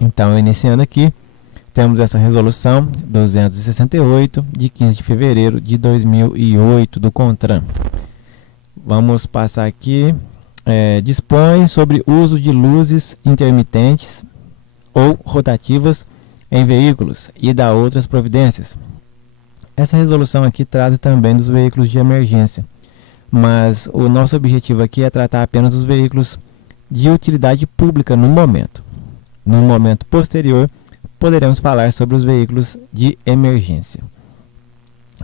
Então, iniciando aqui, temos essa resolução 268 de 15 de fevereiro de 2008 do CONTRAN. Vamos passar aqui. Dispõe sobre uso de luzes intermitentes ou rotativas em veículos e dá outras providências. Essa resolução aqui trata também dos veículos de emergência, mas o nosso objetivo aqui é tratar apenas dos veículos de utilidade pública no momento. No momento posterior, poderemos falar sobre os veículos de emergência.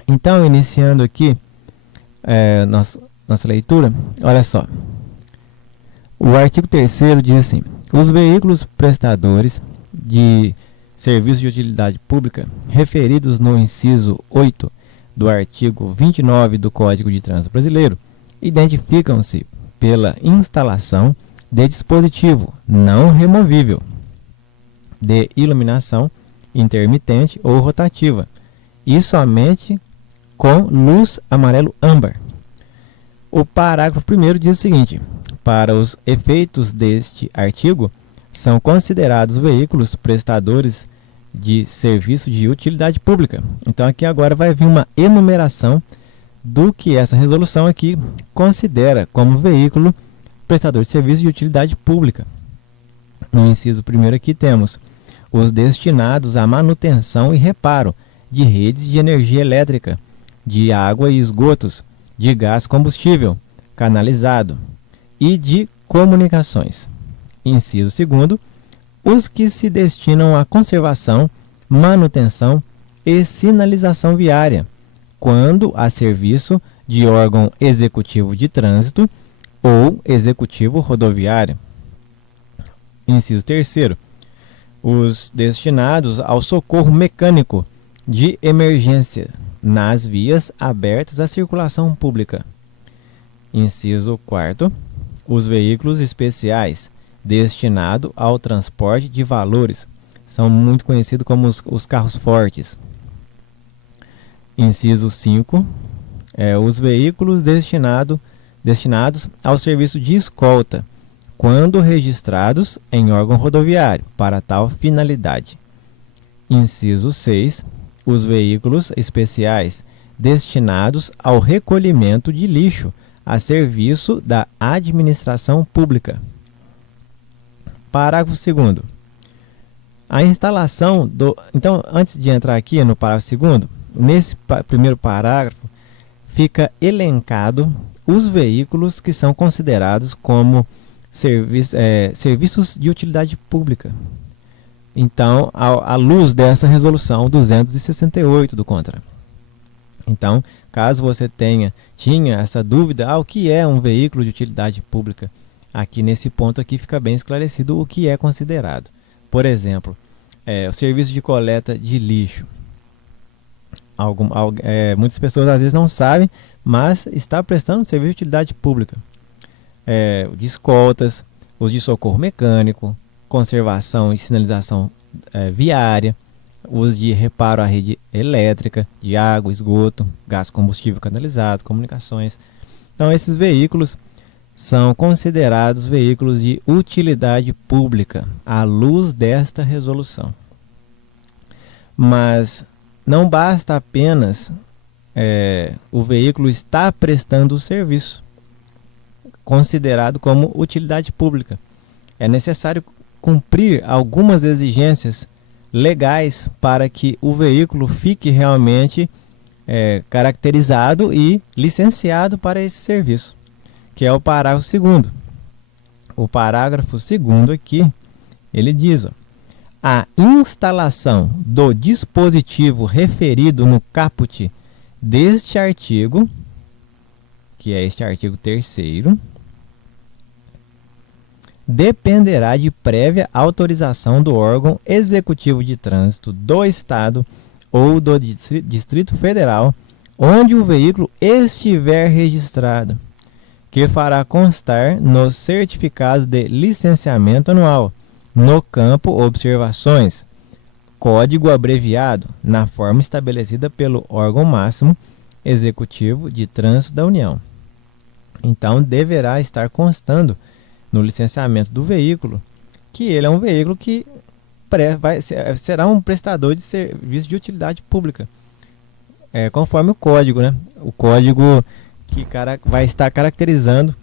Então, iniciando aqui nossa leitura, olha só. O artigo 3º diz assim: os veículos prestadores de serviços de utilidade pública referidos no inciso 8 do artigo 29 do Código de Trânsito Brasileiro identificam-se pela instalação de dispositivo não removível de iluminação intermitente ou rotativa e somente com luz amarelo âmbar. O parágrafo 1º diz o seguinte: para os efeitos deste artigo, são considerados veículos prestadores de serviço de utilidade pública. Então aqui agora vai vir uma enumeração do que essa resolução aqui considera como veículo prestador de serviço de utilidade pública. No inciso 1º aqui temos os destinados à manutenção e reparo de redes de energia elétrica, de água e esgotos, de gás combustível, canalizado e de comunicações. Inciso 2º, os que se destinam à conservação, manutenção e sinalização viária, quando a serviço de órgão executivo de trânsito ou executivo rodoviário. Inciso 3º, os destinados ao socorro mecânico de emergência nas vias abertas à circulação pública. Inciso 4º, os veículos especiais destinados ao transporte de valores, são muito conhecidos como os carros fortes. Inciso 5, os veículos destinados ao serviço de escolta, quando registrados em órgão rodoviário para tal finalidade. Inciso 6, os veículos especiais destinados ao recolhimento de lixo a serviço da administração pública. Parágrafo 2º. A instalação do... Então, antes de entrar aqui no parágrafo 2º, nesse primeiro parágrafo, fica elencado os veículos que são considerados como serviços de utilidade pública. Então, à luz dessa resolução 268 do CONTRAN. Então, caso você tinha essa dúvida, o que é um veículo de utilidade pública? Aqui nesse ponto aqui fica bem esclarecido o que é considerado. Por exemplo, o serviço de coleta de lixo. Muitas pessoas às vezes não sabem, mas está prestando serviço de utilidade pública. De escoltas, os de socorro mecânico, conservação e sinalização viária, os de reparo à rede elétrica, de água, esgoto, gás combustível canalizado, comunicações. Então, esses veículos são considerados veículos de utilidade pública, à luz desta resolução. Mas não basta apenas o veículo estar prestando o serviço, considerado como utilidade pública. É necessário cumprir algumas exigências legais para que o veículo fique realmente caracterizado e licenciado para esse serviço, que é o parágrafo 2º. O parágrafo 2º aqui, ele diz: a instalação do dispositivo referido no caput deste artigo, que é este artigo 3º, dependerá de prévia autorização do órgão executivo de trânsito do Estado ou do Distrito Federal, onde o veículo estiver registrado, que fará constar no certificado de licenciamento anual, no campo Observações, código abreviado, na forma estabelecida pelo órgão máximo executivo de trânsito da União. Então, deverá estar constando no licenciamento do veículo que ele é um veículo que será um prestador de serviço de utilidade pública, conforme o código, né? O código que vai estar caracterizando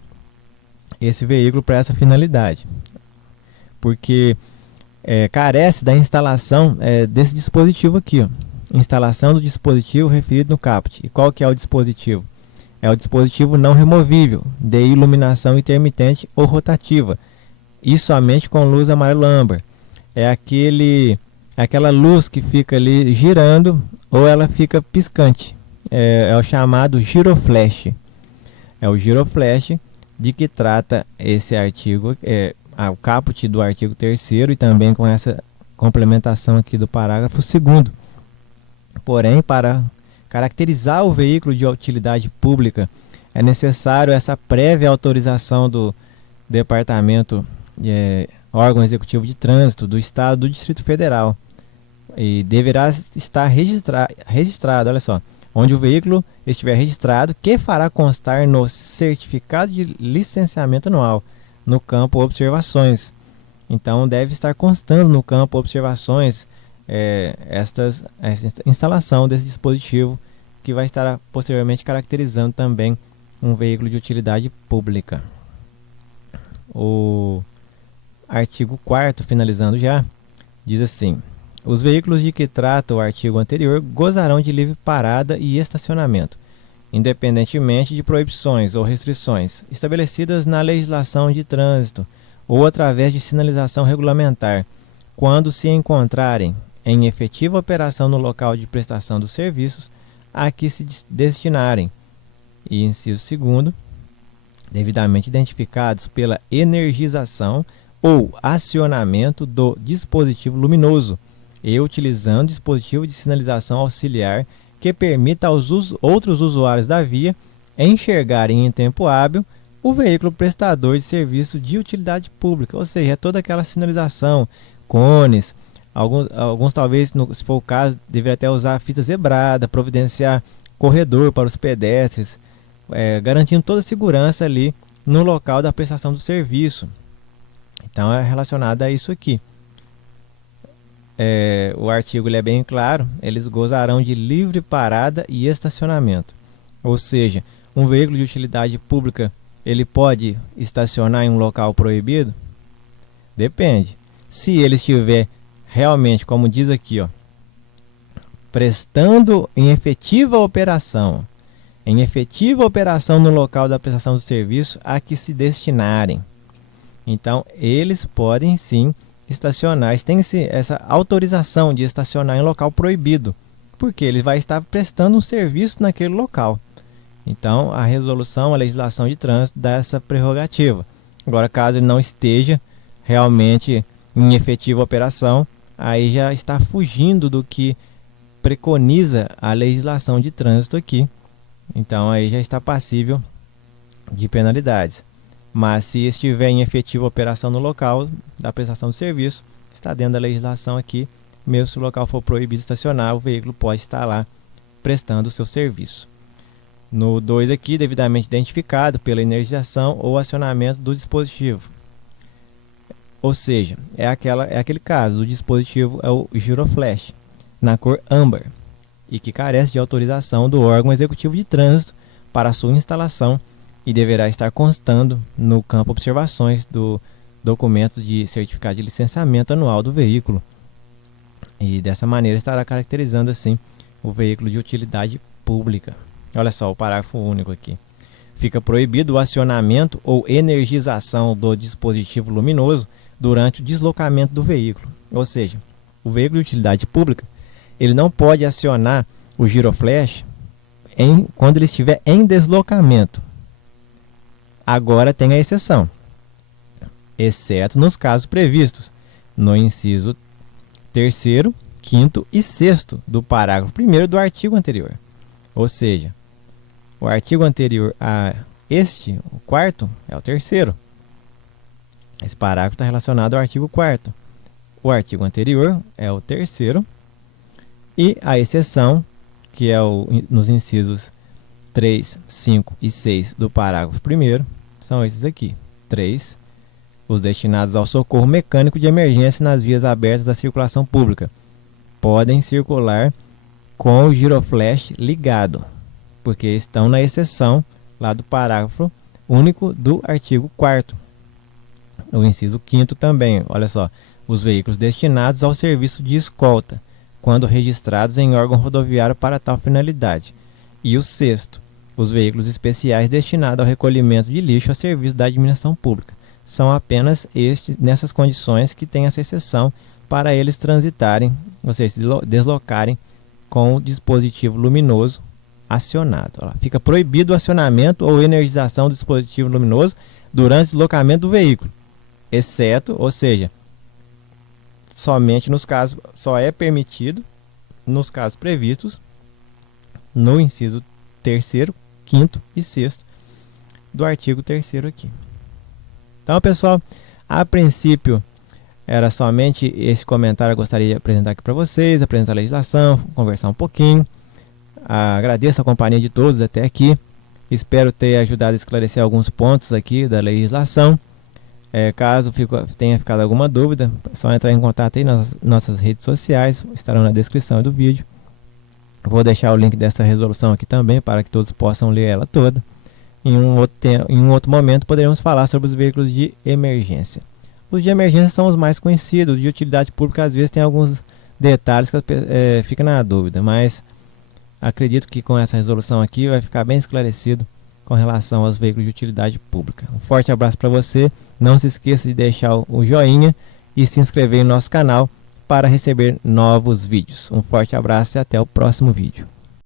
esse veículo para essa finalidade, porque carece da instalação desse dispositivo aqui, ó. Instalação do dispositivo referido no caput. E qual que é o dispositivo? É o dispositivo não removível, de iluminação intermitente ou rotativa, e somente com luz amarelo âmbar. É aquela luz que fica ali girando ou ela fica piscante. É o chamado giroflash. É o giroflash de que trata esse artigo, o caput do artigo 3º e também com essa complementação aqui do parágrafo 2º. Porém, para caracterizar o veículo de utilidade pública, é necessário essa prévia autorização do Departamento órgão executivo de trânsito do Estado do Distrito Federal, e deverá estar registrado, olha só, onde o veículo estiver registrado, que fará constar no certificado de licenciamento anual, no campo observações. Então deve estar constando no campo observações essa instalação desse dispositivo, que vai estar posteriormente caracterizando também um veículo de utilidade pública. O artigo 4º, finalizando já, diz assim: os veículos de que trata o artigo anterior gozarão de livre parada e estacionamento, independentemente de proibições ou restrições estabelecidas na legislação de trânsito ou através de sinalização regulamentar, quando se encontrarem em efetiva operação no local de prestação dos serviços a que se destinarem. E inciso 2º, devidamente identificados pela energização ou acionamento do dispositivo luminoso e utilizando dispositivo de sinalização auxiliar que permita aos outros usuários da via enxergarem em tempo hábil o veículo prestador de serviço de utilidade pública, ou seja, toda aquela sinalização, cones, alguns talvez, se for o caso, deveria até usar fita zebrada, providenciar corredor para os pedestres, garantindo toda a segurança ali no local da prestação do serviço. Então é relacionado a isso aqui. O artigo é bem claro: eles gozarão de livre parada e estacionamento. Ou seja, um veículo de utilidade pública, ele pode estacionar em um local proibido? Depende. Se ele estiver realmente, como diz aqui, ó, prestando em efetiva operação no local da prestação do serviço a que se destinarem, então eles podem sim estacionar. Tem essa autorização de estacionar em local proibido, porque ele vai estar prestando um serviço naquele local. Então a resolução, a legislação de trânsito dá essa prerrogativa. Agora, caso ele não esteja realmente em efetiva operação, aí já está fugindo do que preconiza a legislação de trânsito aqui. Então aí já está passível de penalidades. Mas se estiver em efetiva operação no local da prestação do serviço, está dentro da legislação aqui. Mesmo se o local for proibido de estacionar, o veículo pode estar lá prestando o seu serviço. No 2 aqui, devidamente identificado pela energização ou acionamento do dispositivo. Ou seja, é aquele caso, o dispositivo é o giroflash, na cor âmbar, e que carece de autorização do órgão executivo de trânsito para sua instalação, e deverá estar constando no campo observações do documento de certificado de licenciamento anual do veículo. E dessa maneira estará caracterizando assim o veículo de utilidade pública. Olha só o parágrafo único aqui. Fica proibido o acionamento ou energização do dispositivo luminoso durante o deslocamento do veículo. Ou seja, o veículo de utilidade pública, ele não pode acionar o giroflash quando ele estiver em deslocamento. Agora tem a exceção, exceto nos casos previstos no inciso 3º, 5º e 6º do parágrafo 1º do artigo anterior. Ou seja, o artigo anterior a este, o 4º, é o 3º. Esse parágrafo está relacionado ao artigo 4º. O artigo anterior é o 3º. E a exceção, que é nos incisos 3, 5 e 6 do parágrafo 1º, são esses aqui. 3, os destinados ao socorro mecânico de emergência nas vias abertas da circulação pública podem circular com o giroflash ligado, porque estão na exceção lá do parágrafo único do artigo 4º. O inciso 5º também, olha só, os veículos destinados ao serviço de escolta, quando registrados em órgão rodoviário para tal finalidade. E o 6º, os veículos especiais destinados ao recolhimento de lixo a serviço da administração pública. São apenas nessas condições que tem essa exceção para eles transitarem, ou seja, se deslocarem com o dispositivo luminoso acionado. Olha lá, fica proibido o acionamento ou energização do dispositivo luminoso durante o deslocamento do veículo, exceto, ou seja, somente nos casos, só é permitido nos casos previstos no inciso 3º, 5º e 6º do artigo 3º aqui. Então, pessoal, a princípio era somente esse comentário que eu gostaria de apresentar aqui para vocês, apresentar a legislação, conversar um pouquinho. Agradeço a companhia de todos até aqui. Espero ter ajudado a esclarecer alguns pontos aqui da legislação. Caso tenha ficado alguma dúvida, é só entrar em contato aí nas nossas redes sociais, estarão na descrição do vídeo. Vou deixar o link dessa resolução aqui também, para que todos possam ler ela toda. Em um outro momento poderemos falar sobre os veículos de emergência. Os de emergência são os mais conhecidos, de utilidade pública às vezes tem alguns detalhes que fica na dúvida, mas acredito que com essa resolução aqui vai ficar bem esclarecido com relação aos veículos de utilidade pública. Um forte abraço para você, não se esqueça de deixar o joinha e se inscrever em nosso canal para receber novos vídeos. Um forte abraço e até o próximo vídeo.